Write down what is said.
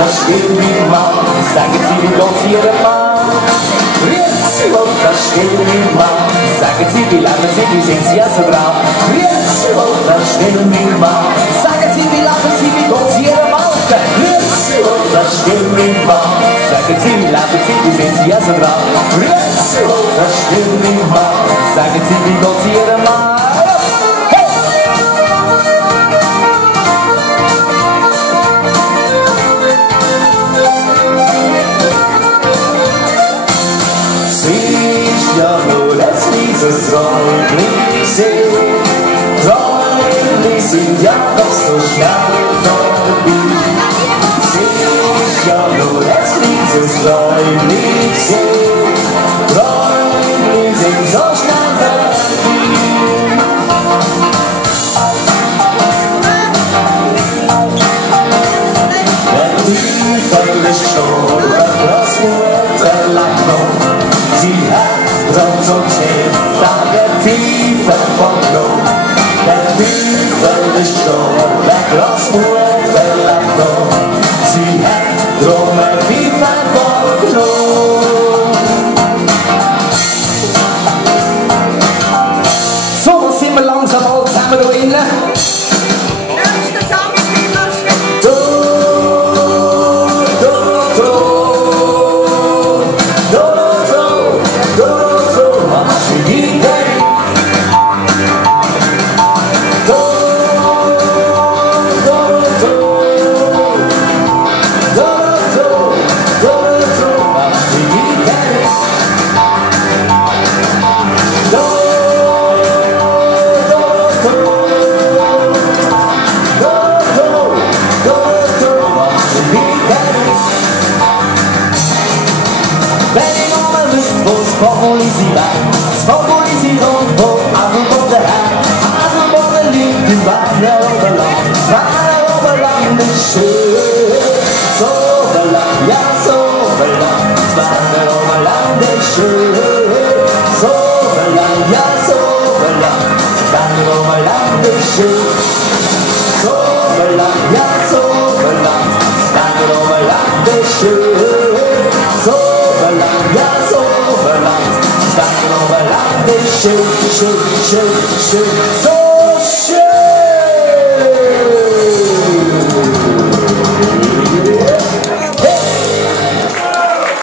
verstehen die Mann, sagen sie wie Gott ihre Mann. Grüezi Gott, verstehen die Mann, sagen sie wie lange sie, wie sind sie ja so brav. Grüezi Gott, verstehen die Mann, sagen sie wie lange sie, wie Gott ihre Mann. Grüezi Gott, verstehen die Mann, sagen sie wie lange sie, wie sind sie ja so brav. Grüezi Gott, verstehen die Mann, sagen sie wie Gott ihre Mann. Ja, nur das dieses Räumliche, Räumliche sind ja doch so schnell vorbei. Ja, nur das dieses Räumliche, Räumliche sind so schnell vorbei. Der Tiefer ist schon, das Mutter lacht noch, sie hat Rund und hin, nach der Tiefe vom Blut. Der Tiefe ist schon, der Großmutter lacht noch. Sie hat drum ein Tiefe vom Blut. So, was sind wir langsam alle zusammen da innen? Symbolisierung von Adelboden her. Adelboden liegt im Warner Oberland. Warner Oberland ist schön. So Oberland, ja so Oberland. Warner Oberland ist schön. So Oberland, ja so Oberland. Warner Oberland ist schön. So Oberland, ja so Oberland. Warner Oberland ist schön. So Oberland, ja so Oberland. Oberland ist schön, schön, schön, schön.